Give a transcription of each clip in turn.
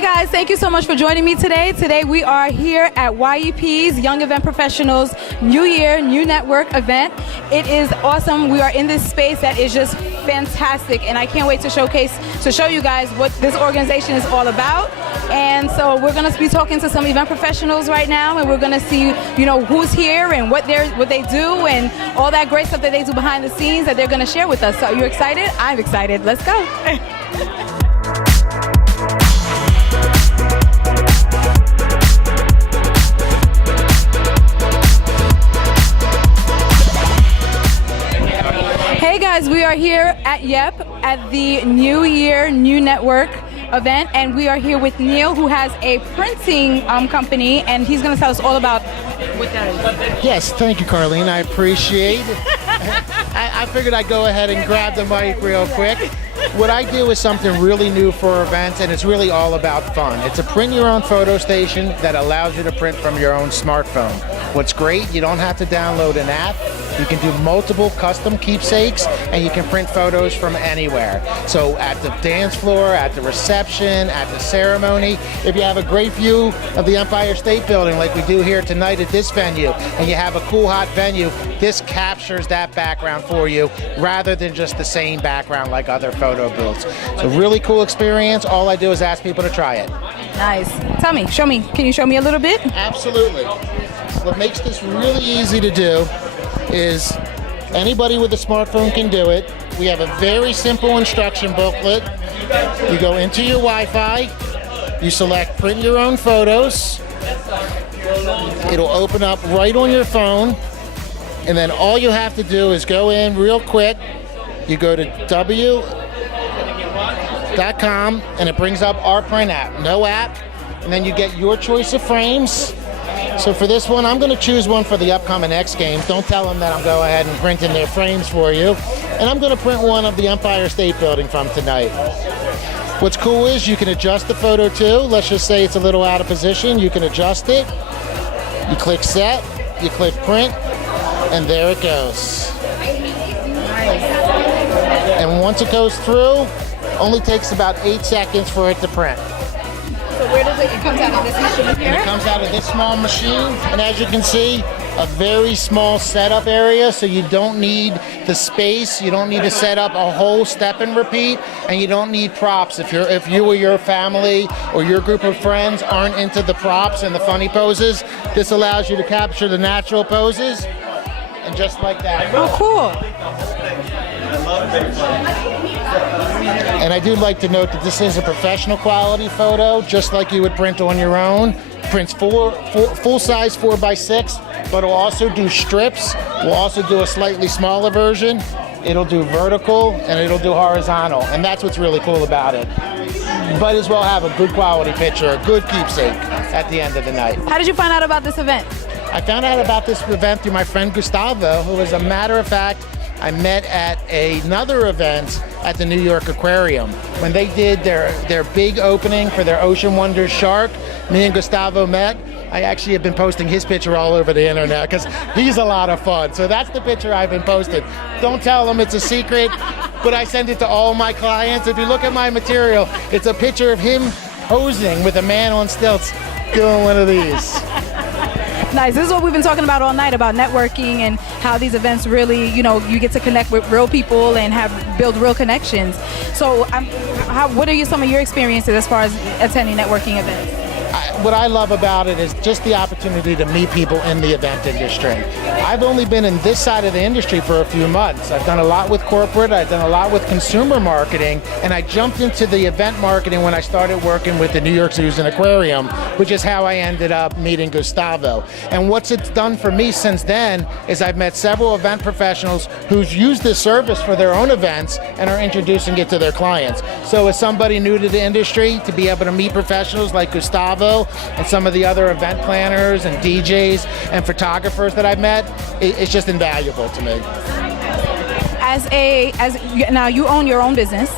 Hey guys, thank you so much for joining me today. Today we are here at YEP's Young Event Professionals New Year, New Network event. It is awesome. We are in this space that is just fantastic, and I can't wait to show you guys what this organization is all about. And so we're going to be talking to some event professionals right now, and we're going to see, who's here and what they do and all that great stuff that they do behind the scenes that they're going to share with us. So are you excited? I'm excited. Let's go. Hey guys, we are here at YEP at the New Year, New Network event, and we are here with Neil, who has a printing company, and he's going to tell us all about what that is. Yes, thank you, Carline. I appreciate it. I figured I'd go ahead and grab the mic real quick. What I do is something really new for events, and it's really all about fun. It's a print your own photo station that allows you to print from your own smartphone. What's great, you don't have to download an app. You can do multiple custom keepsakes, and you can print photos from anywhere. So at the dance floor, at the reception, at the ceremony, if you have a great view of the Empire State Building like we do here tonight at this venue, and you have a cool hot venue, this captures that background for you rather than just the same background like other photo booths. It's a really cool experience. All I do is ask people to try it. Nice. Tell me, show me. Can you show me a little bit? Absolutely. What makes this really easy to do is anybody with a smartphone can do it. We have a very simple instruction booklet. You go into your Wi-Fi, you select print your own photos. It'll open up right on your phone, and then all you have to do is go in real quick. You go to w.com, and it brings up our print app. No app, and then you get your choice of frames. So for this one, I'm going to choose one for the upcoming X Games. Don't tell them that I'm going ahead and printing their frames for you. And I'm going to print one of the Empire State Building from tonight. What's cool is you can adjust the photo too. Let's just say it's a little out of position. You can adjust it. You click set, you click print, and there it goes. And once it goes through, only takes about 8 seconds for it to print. So where does it comes out of this machine here? And it comes out of this small machine, and as you can see, a very small setup area, so you don't need the space, you don't need to set up a whole step and repeat, and you don't need props. If you or your family or your group of friends aren't into the props and the funny poses, this allows you to capture the natural poses, and just like that. Oh, cool. And I do like to note that this is a professional quality photo, just like you would print on your own. Prints full size 4x6, but it'll also do strips. We'll also do a slightly smaller version. It'll do vertical and it'll do horizontal, and that's what's really cool about it. You might as well have a good quality picture, a good keepsake at the end of the night. How did you find out about this event? I found out about this event through my friend Gustavo, who, as a matter of fact, I met at another event at the New York Aquarium. When they did their big opening for their Ocean Wonders shark, me and Gustavo met. I actually have been posting his picture all over the internet because he's a lot of fun. So that's the picture I've been posting. Don't tell them, it's a secret, but I send it to all my clients. If you look at my material, it's a picture of him posing with a man on stilts doing one of these. Nice. This is what we've been talking about all night, about networking and how these events really, you get to connect with real people and build real connections. So what are some of your experiences as far as attending networking events? What I love about it is just the opportunity to meet people in the event industry. I've only been in this side of the industry for a few months. I've done a lot with corporate, I've done a lot with consumer marketing, and I jumped into the event marketing when I started working with the New York Zoos and Aquarium, which is how I ended up meeting Gustavo. And what's it's done for me since then is I've met several event professionals who's used this service for their own events and are introducing it to their clients. So as somebody new to the industry, to be able to meet professionals like Gustavo and some of the other event planners and DJs and photographers that I've met, it's just invaluable to me. Now you own your own business.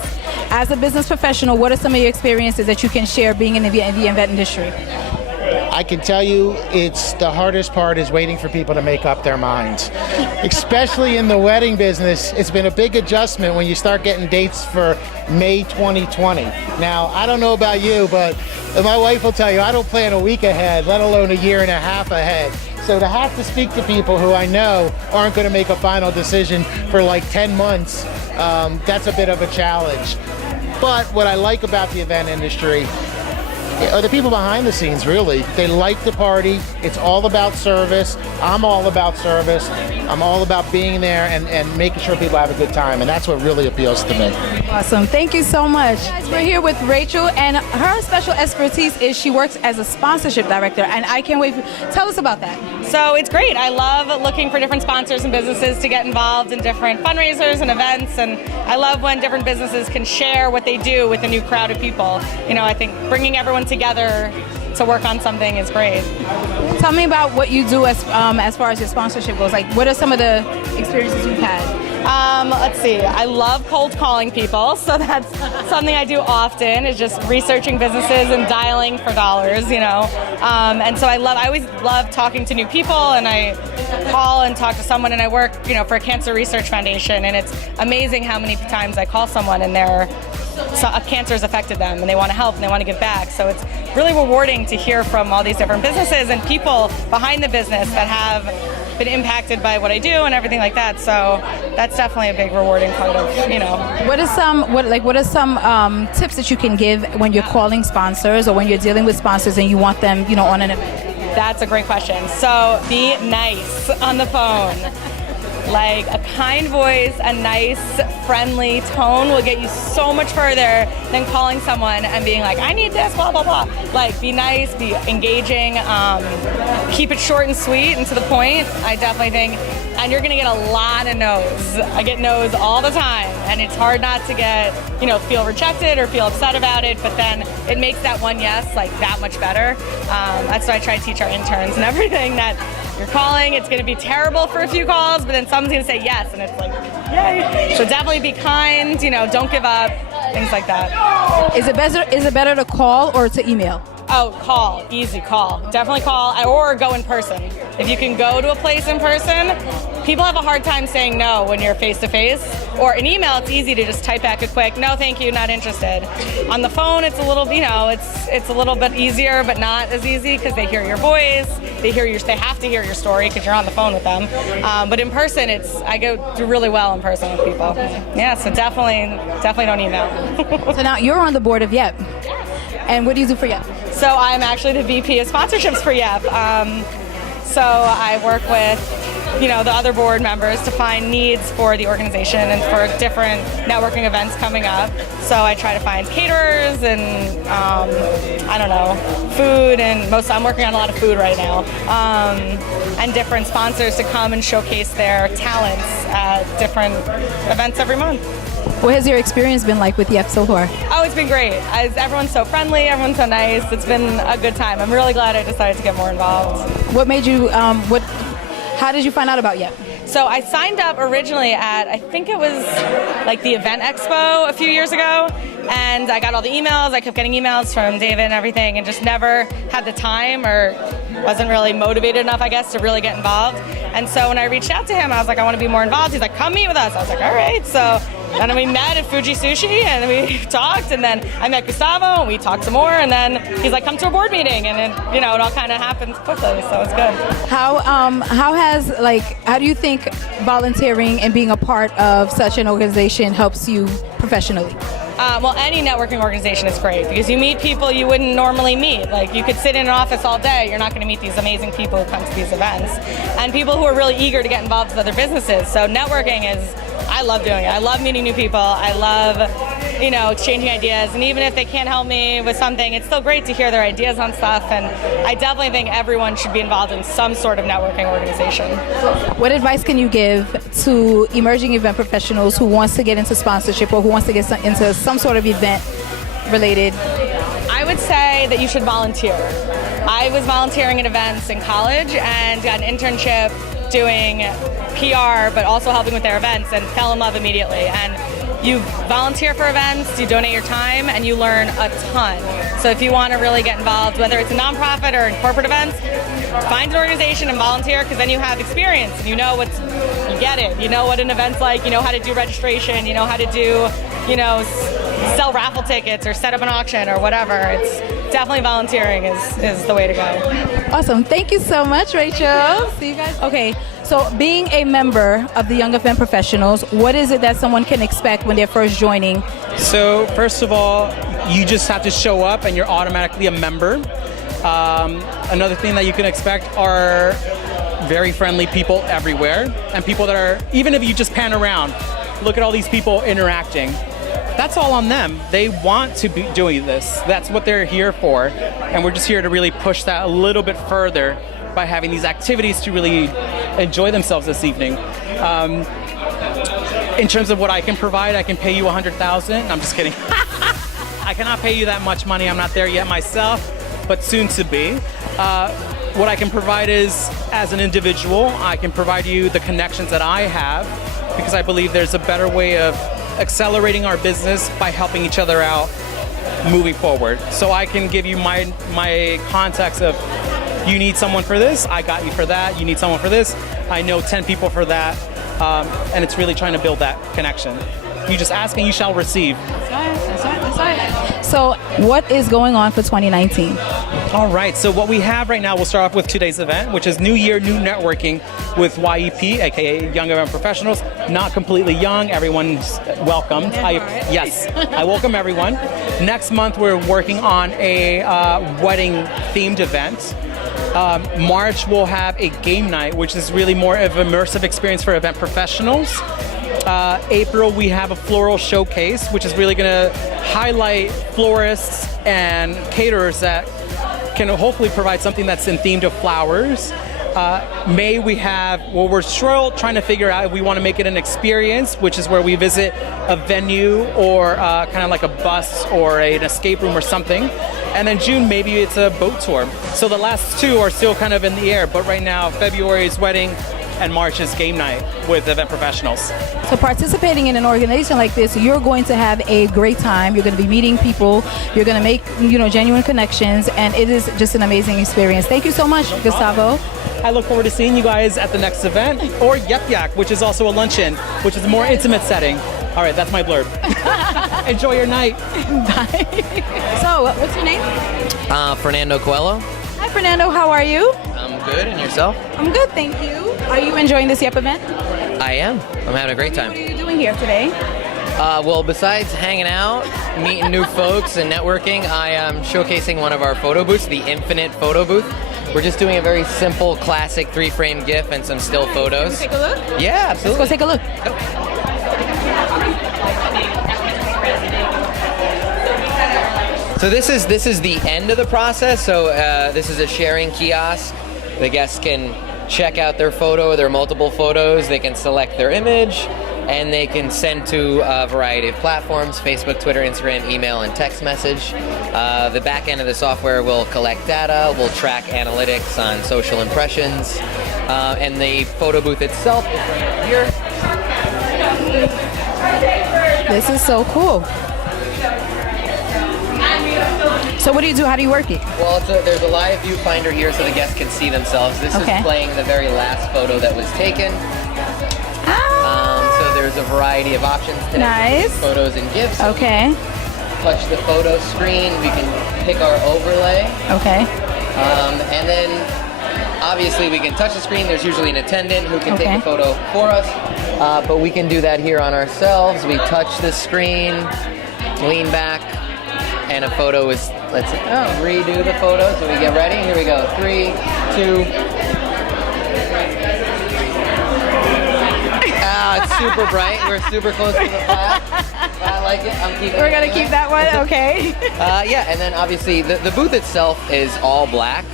As a business professional, what are some of your experiences that you can share being in the event industry? I can tell you it's the hardest part is waiting for people to make up their minds. Especially in the wedding business, it's been a big adjustment when you start getting dates for May 2020. Now, I don't know about you, but my wife will tell you, I don't plan a week ahead, let alone a year and a half ahead. So to have to speak to people who I know aren't going to make a final decision for like 10 months, that's a bit of a challenge. But what I like about the event industry are the people behind the scenes, really. They like the party. It's all about service. I'm all about service. I'm all about being there and making sure people have a good time, and that's what really appeals to me. Awesome. Thank you so much. Guys, we're here with Rachel, and her special expertise is she works as a sponsorship director, and I can't wait. Tell us about that. So it's great. I love looking for different sponsors and businesses to get involved in different fundraisers and events, and I love when different businesses can share what they do with a new crowd of people. You know, I think bringing everyone together to work on something is great. Tell me about what you do as far as your sponsorship goes. Like, what are some of the experiences you've had? Let's see. I love cold calling people, so that's something I do often. Is just researching businesses and dialing for dollars, you know. And so I always love talking to new people, and I call and talk to someone, and I work, you know, for a cancer research foundation, and it's amazing how many times I call someone and cancer has affected them, and they want to help and they want to give back. So it's really rewarding to hear from all these different businesses and people behind the business that have been impacted by what I do and everything like that. So that's definitely a big rewarding part of, you know. What are some tips that you can give when you're calling sponsors or when you're dealing with sponsors and you want them, you know, on an event? That's a great question. So be nice on the phone. Like a kind voice, a nice, friendly tone will get you so much further than calling someone and being like, I need this, blah, blah, blah. Like, be nice, be engaging, keep it short and sweet and to the point. I definitely think, and you're gonna get a lot of no's. I get no's all the time, and it's hard not to get, you know, feel rejected or feel upset about it, but then it makes that one yes, like, that much better. That's what I try to teach our interns and everything, that you're calling, it's gonna be terrible for a few calls, but then someone's gonna say yes, and it's like, yay. So definitely be kind, you know, don't give up, things like that. Is it better to call or to email? Oh, call, easy, call. Definitely call, or go in person. If you can go to a place in person, people have a hard time saying no when you're face to face. Or an email, it's easy to just type back a quick, no thank you, not interested. On the phone, it's a little, you know, it's a little bit easier, but not as easy because they hear your voice, they have to hear your story because you're on the phone with them. But in person, I do really well in person with people. Yeah, so definitely don't email. So now you're on the board of YEP. And what do you do for YEP? So I'm actually the VP of sponsorships for YEP. So I work with, you know, the other board members to find needs for the organization and for different networking events coming up. So I try to find caterers and, I don't know, food, and I'm working on a lot of food right now, and different sponsors to come and showcase their talents at different events every month. What has your experience been like with YEP so far? Oh, it's been great. Everyone's so friendly, everyone's so nice. It's been a good time. I'm really glad I decided to get more involved. What made you, how did you find out about YEP? So I signed up originally at, I think it was like the Event Expo a few years ago, and I got all the emails. I kept getting emails from David and everything, and just never had the time or wasn't really motivated enough, I guess, to really get involved. And so when I reached out to him, I was like, I want to be more involved. He's like, come meet with us. I was like, all right. So then we met at Fuji Sushi, and we talked, and then I met Gustavo, and we talked some more, and then he's like, come to a board meeting, and then, you know, it all kind of happens quickly, so it's good. How do you think volunteering and being a part of such an organization helps you professionally? Well, any networking organization is great because you meet people you wouldn't normally meet. Like, you could sit in an office all day, you're not going to meet these amazing people who come to these events, and people who are really eager to get involved with other businesses. So networking I love doing it. I love meeting new people. I love, you know, exchanging ideas, and even if they can't help me with something, it's still great to hear their ideas on stuff, and I definitely think everyone should be involved in some sort of networking organization. What advice can you give to emerging event professionals who wants to get into sponsorship or who wants to get into some sort of event related? I would say that you should volunteer. I was volunteering at events in college and got an internship doing PR, but also helping with their events, and fell in love immediately. And you volunteer for events, you donate your time, and you learn a ton. So if you want to really get involved, whether it's a nonprofit or in corporate events, find an organization and volunteer, because then you have experience and you know you get it. You know what an event's like, you know how to do registration, you know how to do, sell raffle tickets or set up an auction or whatever. It's definitely volunteering is the way to go. Awesome. Thank you so much, Rachel. See you guys. Okay, so being a member of the Young Event Professionals, what is it that someone can expect when they're first joining? So first of all, you just have to show up and you're automatically a member. Another thing that you can expect are very friendly people everywhere, and people that are, even if you just pan around, look at all these people interacting. That's all on them. They want to be doing this. That's what they're here for. And we're just here to really push that a little bit further by having these activities to really enjoy themselves this evening. In terms of what I can provide, I can pay you $100,000. I'm just kidding. I cannot pay you that much money. I'm not there yet myself, but soon to be. What I can provide is, as an individual, I can provide you the connections that I have, because I believe there's a better way of accelerating our business by helping each other out moving forward. So I can give you my contacts of, you need someone for this, I got you for that. You need someone for this, I know 10 people for that. And it's really trying to build that connection. You just ask and you shall receive. That's right. So what is going on for 2019? All right, so what we have right now, we'll start off with today's event, which is New Year, New Networking with YEP, aka Young Event Professionals. Not completely young, everyone's welcomed. Yes, I welcome everyone. Next month, we're working on a wedding-themed event. March, we'll have a game night, which is really more of an immersive experience for event professionals. April, we have a floral showcase, which is really going to highlight florists and caterers that can hopefully provide something that's in theme to flowers. May, we have, well, we're still trying to figure out if we want to make it an experience, which is where we visit a venue or kind of like a bus or an escape room or something. And then June, maybe it's a boat tour. So the last two are still kind of in the air, but right now, February is wedding and March is game night with event professionals. So participating in an organization like this, you're going to have a great time. You're going to be meeting people. You're going to make, genuine connections, and it is just an amazing experience. Thank you so much, Gustavo. I look forward to seeing you guys at the next event, or Yep Yak, which is also a luncheon, which is a more intimate setting. All right, that's my blurb. Enjoy your night. Bye. So, what's your name? Fernando Coelho. Hi, Fernando. How are you? I'm good, and yourself? I'm good, thank you. Are you enjoying this Yep event? I am. I'm having a great time. What are you doing here today? Well, besides hanging out, meeting new folks, and networking, I am showcasing one of our photo booths, the Infinite Photo Booth. We're just doing a very simple, classic 3-frame GIF and some still photos. Can we take a look? Yeah, absolutely. Let's go take a look. So this is the end of the process. So this is a sharing kiosk. The guests can check out their photo, their multiple photos. They can select their image, and they can send to a variety of platforms: Facebook, Twitter, Instagram, email, and text message. The back end of the software will collect data, will track analytics on social impressions, and the photo booth itself is right here. This is so cool. So what do you do? How do you work it? Well, there's a live viewfinder here so the guests can see themselves. This is playing the very last photo that was taken. So there's a variety of options today. Nice. Photos and GIFs. Okay. Touch the photo screen. We can pick our overlay. Okay. And then obviously we can touch the screen. There's usually an attendant who can take the photo for us. But we can do that here on ourselves. We touch the screen, lean back, and a photo is, let's redo the photo. So we get ready. Here we go. 3, 2. It's super bright. We're super close to the flash. I like it. I'm keeping it. We're going to keep that one? Okay. Yeah, and then obviously the booth itself is all black.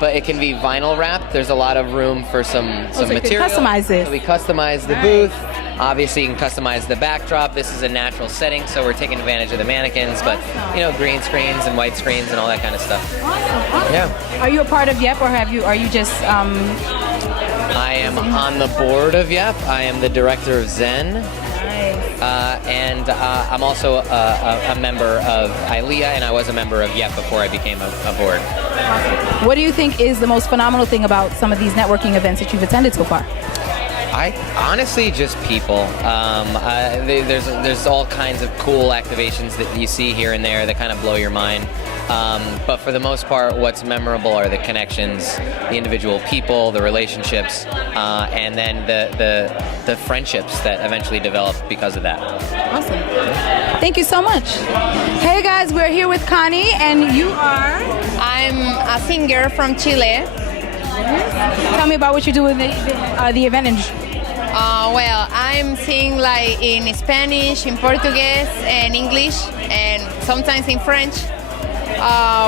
But it can be vinyl wrapped. There's a lot of room for some so material. You can customize this. So we customize the booth. Obviously, you can customize the backdrop. This is a natural setting, so we're taking advantage of the mannequins, but green screens and white screens and all that kind of stuff. Awesome. Yeah. Are you a part of Yep, or are you just? I am on the board of Yep. I am the director of Zen. Nice. and I'm also a member of ILEA, and I was a member of YEP before I became a board. What do you think is the most phenomenal thing about some of these networking events that you've attended so far? I honestly just people. There's all kinds of cool activations that you see here and there that kind of blow your mind. But for the most part, what's memorable are the connections, the individual people, the relationships, and then the friendships that eventually develop because of that. Awesome. Thank you so much. Hey guys, we're here with Connie, and you are? I'm a singer from Chile. Tell me about what you do with the event industry. Well, I'm singing like in Spanish, in Portuguese, and English, and sometimes in French.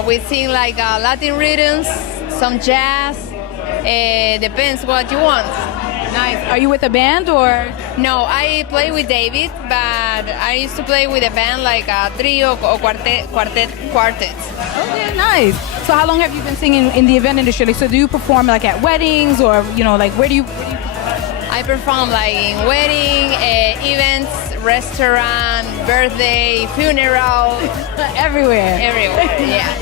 We sing like Latin rhythms, some jazz. Depends what you want. Nice. Are you with a band or? No, I play with David, but I used to play with a band like a trio or quartets. Okay, nice. So how long have you been singing in the event industry? Like, so do you perform like at weddings or, like where do you I perform like in wedding, events, restaurant, birthday, funeral. Everywhere. Everywhere, yeah.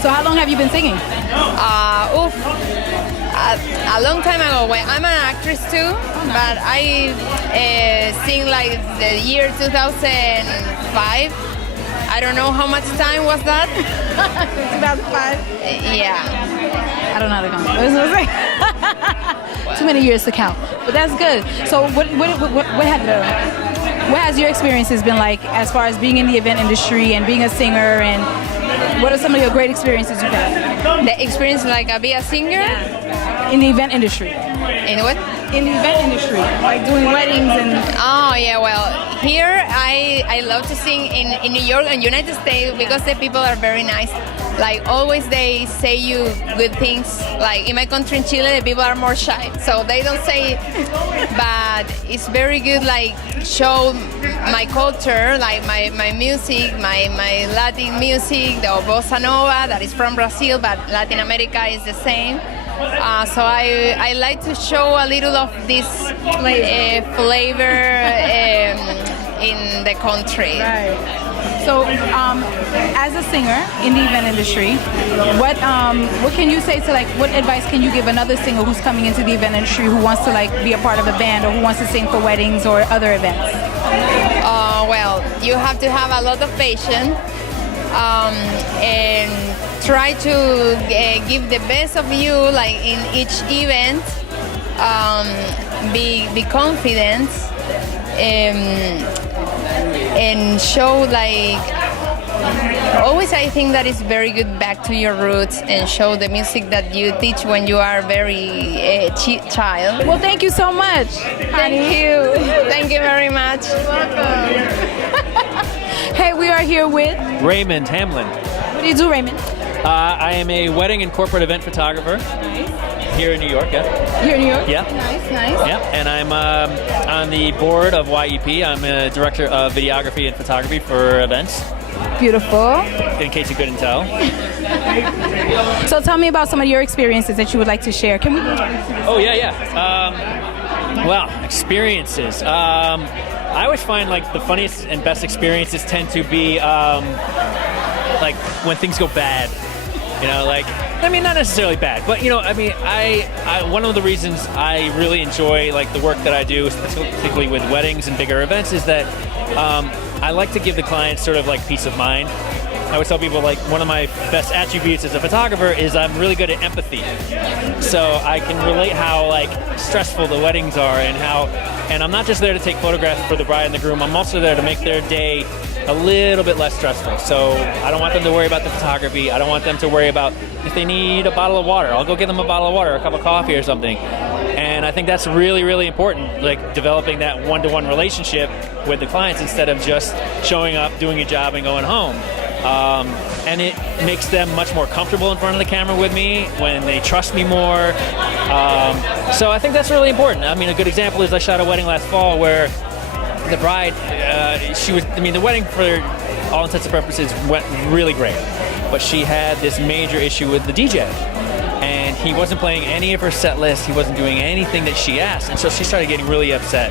So how long have you been singing? A long time ago. When I'm an actress too, but I sing like the year 2005. I don't know how much time was that. 2005? Yeah. I don't know how to count. Too many years to count. But that's good. So what has your experiences been like as far as being in the event industry and being a singer, and what are some of your great experiences you've had? The experience like be a singer? In the event industry. In what? In the event industry, like doing weddings and... Oh, yeah, well, here I love to sing in New York and United States because the people are very nice. Like, always they say you good things. Like, in my country, in Chile, the people are more shy, so they don't say it. But it's very good, like, show my culture, like my music, my Latin music, the bossa nova, that is from Brazil, but Latin America is the same. So I like to show a little of this flavor in the country. Right. So, as a singer in the event industry, what can you say to, like, what advice can you give another singer who's coming into the event industry who wants to, like, be a part of a band or who wants to sing for weddings or other events? Well, you have to have a lot of patience and try to give the best of you, like in each event. Be confident and show, like, always I think that is very good back to your roots and show the music that you teach when you are very child. Well, thank you so much. Thank you. Thank you very much. Hey, we are here with Raymond Hamlin. What do you do, Raymond? I am a wedding and corporate event photographer. Nice. Here in New York, yeah. Here in New York? Yeah. Nice. Yeah, and I'm on the board of YEP. I'm a director of videography and photography for events. Beautiful. In case you couldn't tell. So tell me about some of your experiences that you would like to share. Can we? Oh, yeah. Well, experiences. I always find, like, the funniest and best experiences tend to be like when things go bad. I mean, not necessarily bad, but I one of the reasons I really enjoy, like, the work that I do, particularly with weddings and bigger events, is that I like to give the clients sort of like peace of mind. I always tell people, like, one of my best attributes as a photographer is I'm really good at empathy. So I can relate how, like, stressful the weddings are and I'm not just there to take photographs for the bride and the groom, I'm also there to make their day a little bit less stressful. So I don't want them to worry about the photography. I don't want them to worry about if they need a bottle of water. I'll go get them a bottle of water, a cup of coffee or something. And I think that's really, really important, like developing that one-to-one relationship with the clients instead of just showing up, doing your job, and going home. And it makes them much more comfortable in front of the camera with me when they trust me more. So I think that's really important. I mean, a good example is I shot a wedding last fall where the bride, the wedding for all intents and purposes went really great, but she had this major issue with the DJ. And he wasn't playing any of her set list. He wasn't doing anything that she asked. And so she started getting really upset.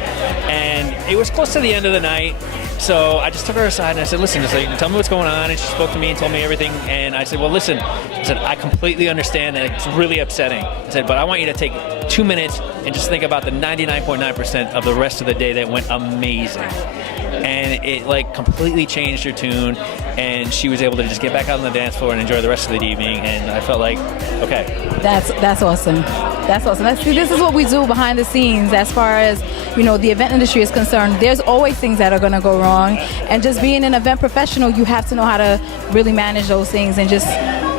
And it was close to the end of the night. So I just took her aside and I said, listen, just like, tell me what's going on. And she spoke to me and told me everything. And I said, well, listen, I completely understand that it's really upsetting. I said, but I want you to take 2 minutes and just think about the 99.9% of the rest of the day that went amazing. And it like completely changed her tune, and she was able to just get back out on the dance floor and enjoy the rest of the evening. And I felt like, okay, that's awesome. That's awesome. This is what we do behind the scenes as far as, you know, the event industry is concerned. There's always things that are going to go wrong, and just being an event professional, you have to know how to really manage those things and just,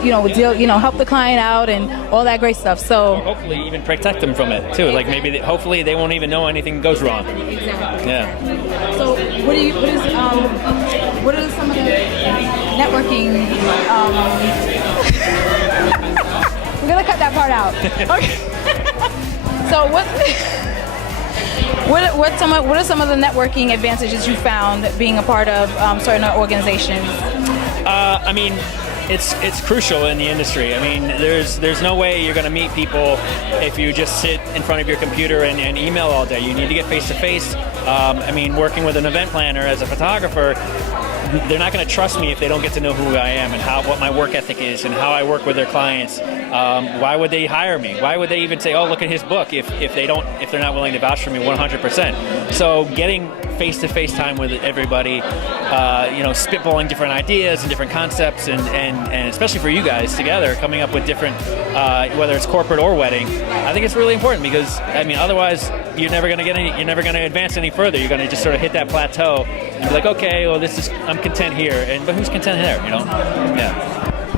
help the client out and all that great stuff. So hopefully even protect them from it too. Like maybe hopefully they won't even know anything goes wrong. Exactly. Yeah. So what are some of the networking? We're gonna cut that part out. Okay. So what are some of the networking advantages you found being a part of certain organizations? I mean, it's crucial in the industry. I mean, there's no way you're going to meet people if you just sit in front of your computer and email all day. You need to get face to face. I mean, working with an event planner as a photographer, they're not going to trust me if they don't get to know who I am and what my work ethic is and how I work with their clients. Why would they hire me? Why would they even say, "Oh, look at his book"? If they're not willing to vouch for me 100%. So getting face-to-face time with everybody, spitballing different ideas and different concepts, and especially for you guys together, coming up with different, whether it's corporate or wedding, I think it's really important because I mean, otherwise you're never going to advance any further. You're going to just sort of hit that plateau and be like, okay, well, I'm content here, but who's content there? Yeah.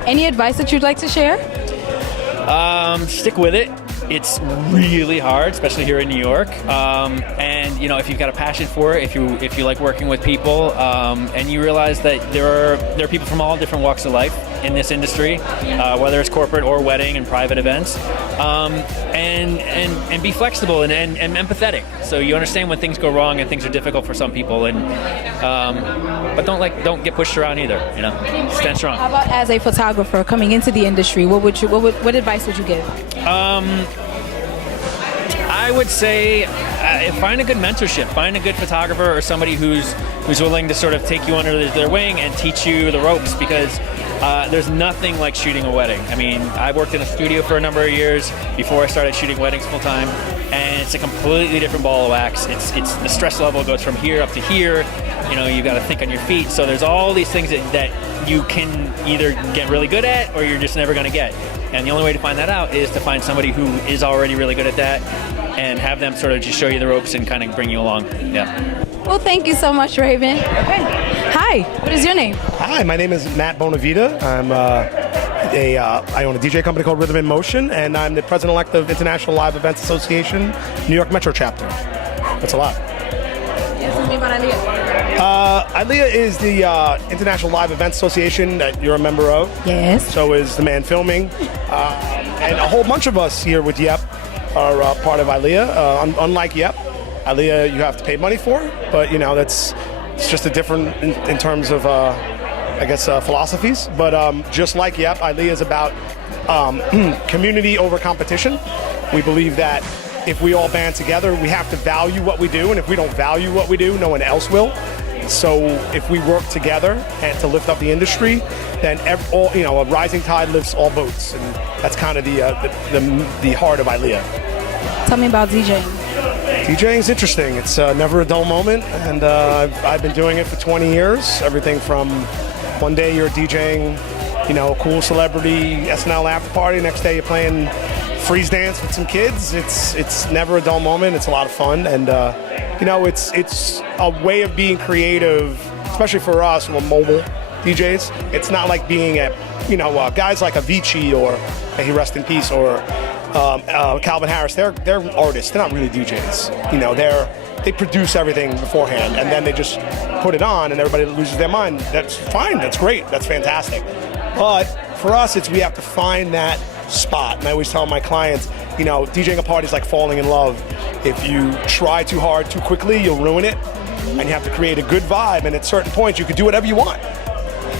Any advice that you'd like to share? Stick with it. It's really hard, especially here in New York. And if you've got a passion for it, if you like working with people, and you realize that there are people from all different walks of life in this industry, whether it's corporate or wedding and private events, and be flexible and empathetic. So you understand when things go wrong and things are difficult for some people, but don't get pushed around either. Stand strong. How about as a photographer coming into the industry? What advice would you give? I would say find a good mentorship. Find a good photographer or somebody who's willing to sort of take you under their wing and teach you the ropes, because there's nothing like shooting a wedding. I mean, I worked in a studio for a number of years before I started shooting weddings full time, and it's a completely different ball of wax. It's the stress level goes from here up to here. You've got to think on your feet. So there's all these things that you can either get really good at or you're just never going to get. And the only way to find that out is to find somebody who is already really good at that and have them sort of just show you the ropes and kind of bring you along. Yeah. Well, thank you so much, Raymond. Okay. Hi. What is your name? Hi, my name is Matt Bonavita. I own a DJ company called Rhythm in Motion, and I'm the president-elect of International Live Events Association, New York Metro chapter. That's a lot. Tell me about ILEA. ILEA is the International Live Events Association that you're a member of. Yes. So is the man filming. And a whole bunch of us here with YEP are part of ILEA. Unlike YEP, ILEA you have to pay money for, but it's just a different in terms of philosophies. But just like YEP, ILEA is about community over competition. We believe that if we all band together, we have to value what we do, and if we don't value what we do, no one else will. So if we work together and to lift up the industry, then a rising tide lifts all boats, and that's kind of the heart of ILEA. Tell me about DJing. DJing is interesting. It's never a dull moment, and I've been doing it for 20 years. Everything from one day you're DJing, a cool celebrity SNL after party, next day you're playing freeze dance with some kids. It's never a dull moment. It's a lot of fun, and it's a way of being creative, especially for us who are mobile DJs. It's not like being at guys like Avicii or may he rest in peace or Calvin Harris. They're artists. They're not really DJs. They produce everything beforehand and then they just put it on and everybody loses their mind. That's fine. That's great. That's fantastic. But for us, we have to find that spot. And I always tell my clients, DJing a party is like falling in love. If you try too hard too quickly, you'll ruin it. And you have to create a good vibe. And at certain points, you could do whatever you want.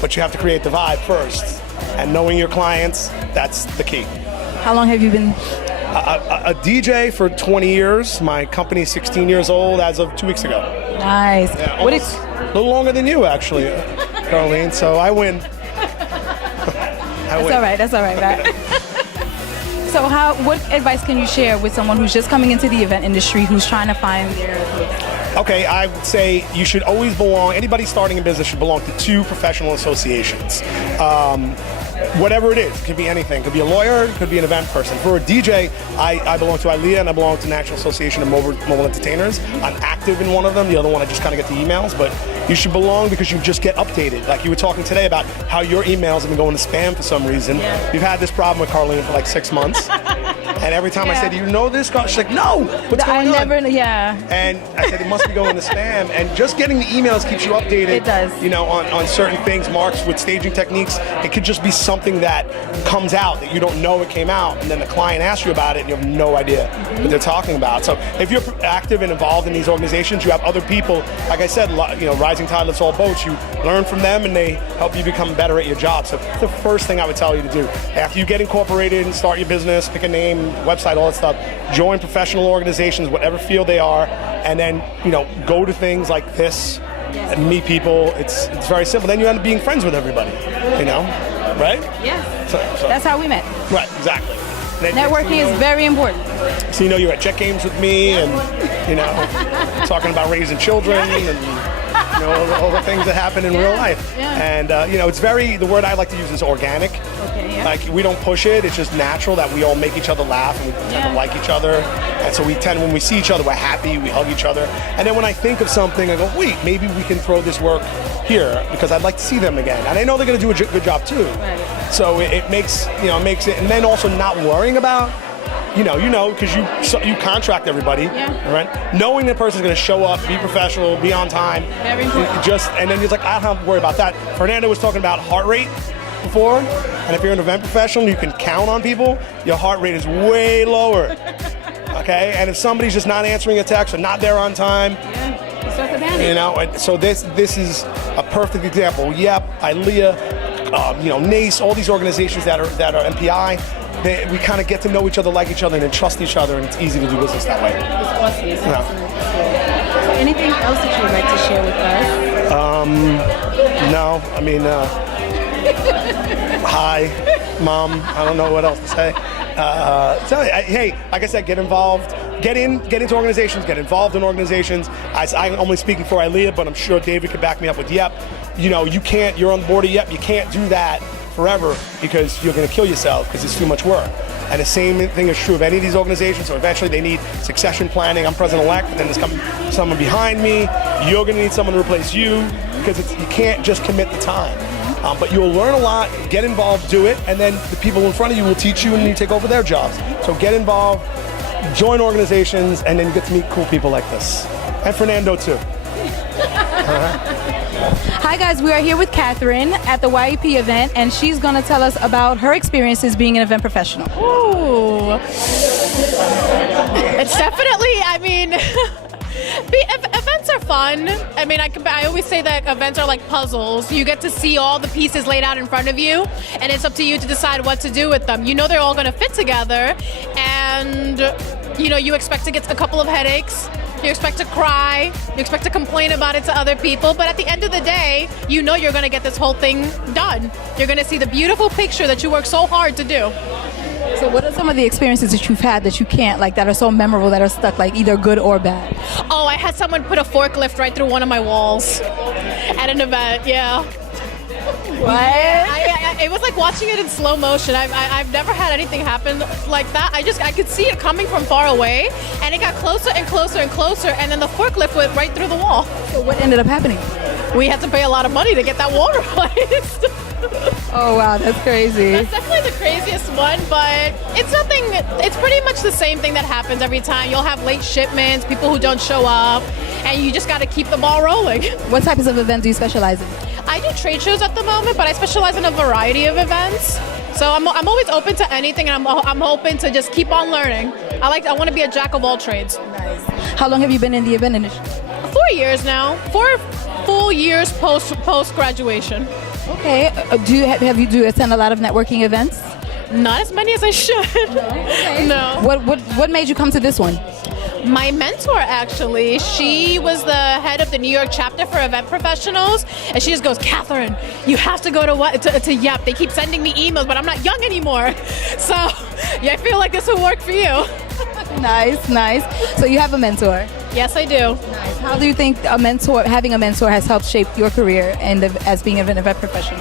But you have to create the vibe first. And knowing your clients, that's the key. How long have you been? A DJ for 20 years. My company's 16 years old as of 2 weeks ago. Nice. Yeah, What almost a little longer than you, actually, Carline. So I win. That's all right. That's all right, Matt. So what advice can you share with someone who's just coming into the event industry, who's trying to find their... Okay, I would say you should always belong, anybody starting a business should belong to 2 professional associations. Whatever it is, it could be anything. It could be a lawyer, it could be an event person. For a DJ, I belong to ILEA and I belong to National Association of Mobile Entertainers. I'm active in one of them, the other one I just kind of get the emails, but you should belong because you just get updated. Like you were talking today about how your emails have been going to spam for some reason. Yeah. You've had this problem with Carline for like 6 months. And every time I said, do you know this? She's like, no, what's going on? And I said, it must be going to spam. And just getting the emails keeps you updated. It does. You know, on certain things, marks with staging techniques. It could just be something that comes out that you don't know it came out. And then the client asks you about it and you have no idea what they're talking about. So if you're active and involved in these organizations, you have other people, like I said, you know, rising tide lifts all boats. You learn from them and they help you become better at your job. So that's the first thing I would tell you to do. After you get incorporated and start your business, pick a name, website, all that stuff, join professional organizations, whatever field they are, and then, you know, go to things like this and meet people. It's very simple. Then you end up being friends with everybody, you know, right? Yes. So. That's how we met. Right, exactly. Networking is very important. So you know you're at Jet Games with me and, you know, talking about raising children and, you know, all the things that happen in real life. Yeah. And, you know, it's the word I like to use is organic. Okay, yeah. Like, we don't push it. It's just natural that we all make each other laugh and we tend to like each other. And so when we see each other, we're happy, we hug each other. And then when I think of something, I go, wait, maybe we can throw this work here because I'd like to see them again. And I know they're going to do a good job too. Right. So it makes it, and then also not worrying about, you know, because you contract everybody, right? Knowing the person's going to show up, be professional, be on time. Very important. And then you're like, I don't have to worry about that. Fernando was talking about heart rate before, and if you're an event professional, you can count on people. Your heart rate is way lower. Okay, and if somebody's just not answering a text or not there on time, you know, and so this is a perfect example. Yep, ILEA, you know, NACE, all these organizations that are MPI. We kind of get to know each other, like each other, and then trust each other, and it's easy to do business that way. It's awesome. So anything else that you would like to share with us? No, I mean, hi, Mom. I don't know what else to say. Hey, like I said, get involved. Get into organizations, get involved in organizations. I'm only speaking for ILEA, but I'm sure David could back me up with YEP. You know, you're on the board of YEP, you can't do that forever because you're going to kill yourself because it's too much work. And the same thing is true of any of these organizations. So eventually they need succession planning. I'm president-elect, and then there's someone behind me. You're going to need someone to replace you because you can't just commit the time. But you'll learn a lot, get involved, do it, and then the people in front of you will teach you and you take over their jobs. So get involved, join organizations, and then you get to meet cool people like this. And Fernando too. Hi guys, we are here with Catherine at the YEP event, and she's going to tell us about her experiences being an event professional. Ooh. It's definitely, I mean, events are fun. I mean, I always say that events are like puzzles. You get to see all the pieces laid out in front of you, and it's up to you to decide what to do with them. You know they're all going to fit together, and you know you expect to get a couple of headaches. You expect to cry, you expect to complain about it to other people, but at the end of the day, you know you're going to get this whole thing done. You're going to see the beautiful picture that you worked so hard to do. So what are some of the experiences that you've had that you can't, like, that are so memorable, that are stuck, like either good or bad? Oh, I had someone put a forklift right through one of my walls at an event, yeah. What? It was like watching it in slow motion. I've never had anything happen like that. I could see it coming from far away, and it got closer and closer and closer, and then the forklift went right through the wall. So what ended up happening? We had to pay a lot of money to get that wall replaced. Oh wow, that's crazy. That's definitely the craziest one, but it's pretty much the same thing that happens every time. You'll have late shipments, people who don't show up, and you just got to keep the ball rolling. What types of events do you specialize in? I do trade shows at the moment, but I specialize in a variety of events. So I'm always open to anything, and I'm hoping to just keep on learning. I want to be a jack of all trades. Nice. How long have you been in the event industry? 4 years now. 4 full years post graduation. Okay. Do you attend a lot of networking events? Not as many as I should. No. What made you come to this one? My mentor, actually, she was the head of the New York chapter for event professionals, and she just goes, Catherine, you have to go to YEP. They keep sending me emails, but I'm not young anymore. So, yeah, I feel like this will work for you. Nice. So you have a mentor. Yes, I do. Nice. How do you think having a mentor has helped shape your career and as being an event professional?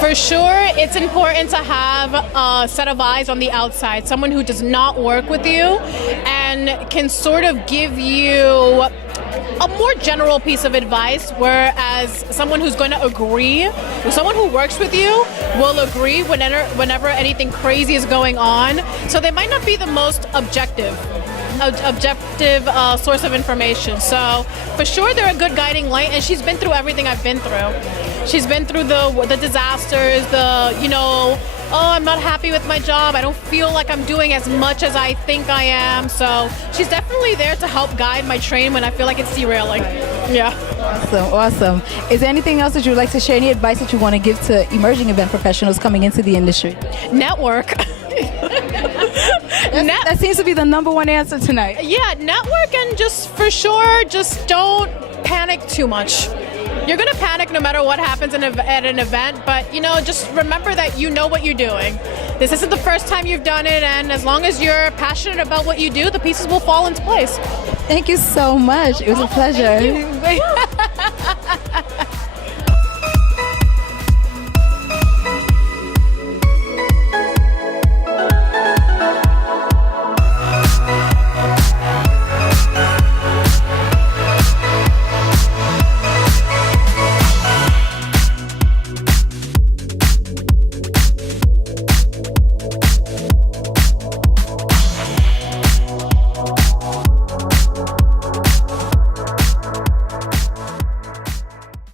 For sure, it's important to have a set of eyes on the outside, someone who does not work with you and can sort of give you a more general piece of advice, whereas someone who's going to agree, someone who works with you will agree whenever anything crazy is going on. So they might not be the most objective source of information. So for sure they're a good guiding light, and she's been through everything I've been through. She's been through the disasters, I'm not happy with my job, I don't feel like I'm doing as much as I think I am. So she's definitely there to help guide my train when I feel like it's derailing. Yeah. Awesome. Is there anything else that you would like to share, any advice that you want to give to emerging event professionals coming into the industry? Network. That seems to be the number one answer tonight. Yeah, network, and just for sure, just don't panic too much. You're going to panic no matter what happens at an event, but just remember that you know what you're doing. This isn't the first time you've done it, and as long as you're passionate about what you do, the pieces will fall into place. Thank you so much. It was a pleasure. Thank you.